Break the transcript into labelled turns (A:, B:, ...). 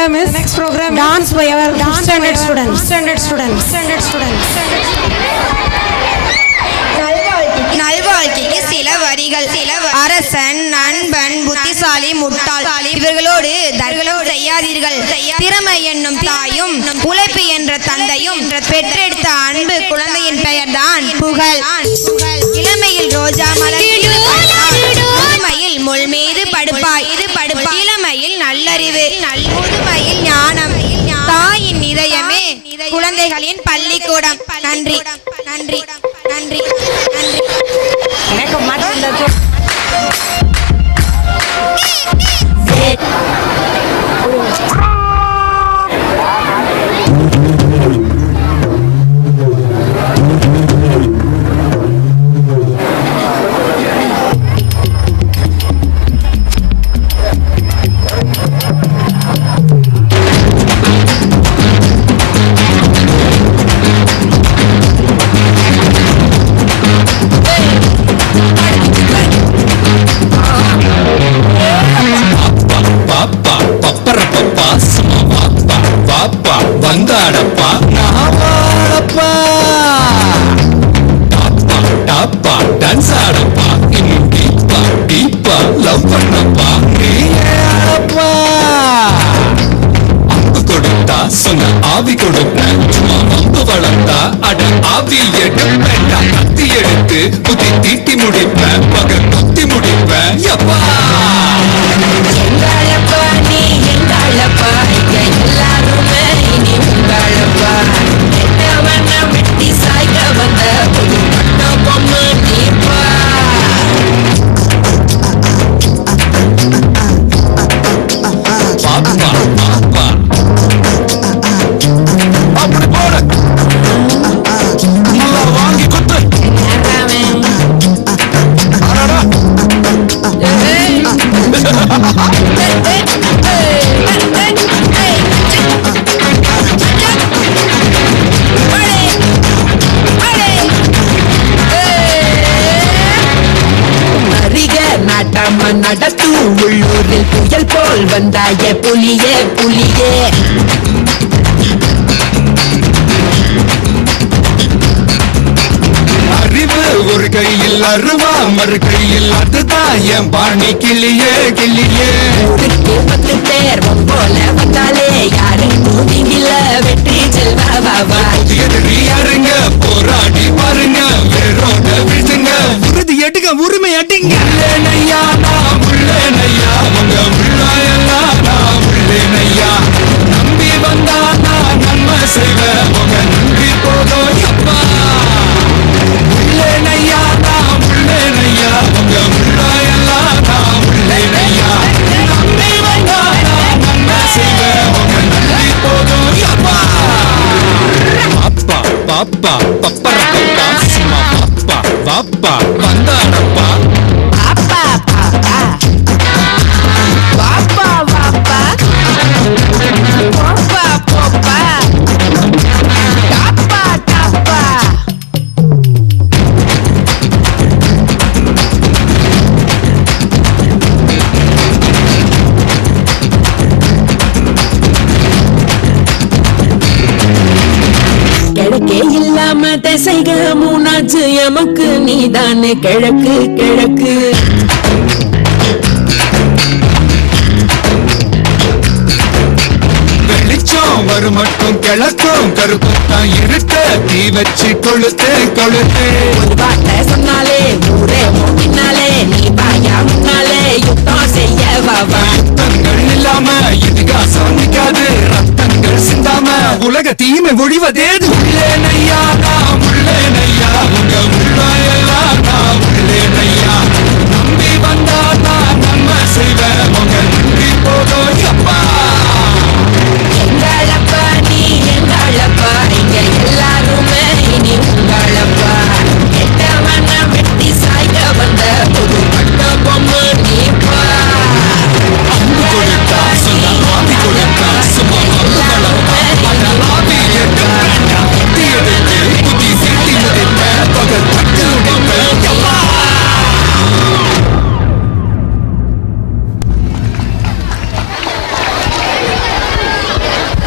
A: program is next program dance by our dance standard student standard student standard
B: நல்வாழ்க்கைக்கு சில வரிகள். சில அரசன் நண்பன் புத்திசாலி முட்டாள். இவர்களோடு தர்களோடு செய்யாதீர்கள். திறமை என்னும் தாயும் உழைப்பு என்ற தந்தையும் பெற்றெடுத்த அன்பு குழந்தையின் பெயர்தான் புகழ். இளமையில் ரோஜா மலர். இளமையில் நல்லறிவு நல் முதுமையில் ஞானம் தாயின் இதயமே குழந்தைகளின் பள்ளிக்கூடம். நன்றி நன்றி நன்றி நன்றி.
C: அட ஆவி எடுப்பேன்டா கத்தி எடுத்து புத்தி தீட்டி முடிப்பேன் பகல் குத்தி முடிப்பேன். எப்பா
D: எங்களப்பா நீ எங்களப்பா எல்லாருமே இனி உங்களப்பா என்னவன வெட்டி சார் நடத்தும் உள்ளூரில் புயல் போல் வந்தாய புலியே புலியே.
C: அறிவு ஒரு கையில் அருவா மறு கையில் அது என் பாணி கிளியே கிளியே.
D: பத்து பேர் போல வந்தாலே யாரு மூவிங்கில வெற்றி செல்வாவா papá. இல்லாம திசைக மூணாச்சு எமக்கு நீதானே கிழக்கு கிழக்கு.
C: வரும் மட்டும் கிழக்கும் கருப்பும் தான் இருட்ட. தீ வச்சு கொளுத்து கொளுத்து.
D: சொன்னாலே ஊரே பின்னாலே நீ பாயா முன்னாலே யுத்தம் செய்ய வாவா
C: ரத்தங்கள் இல்லாம உலக தீமை ஒழிவதேது உள்ளேனையா நான் உள்ளேனையா உங்க உள்ளாயெல்லாம்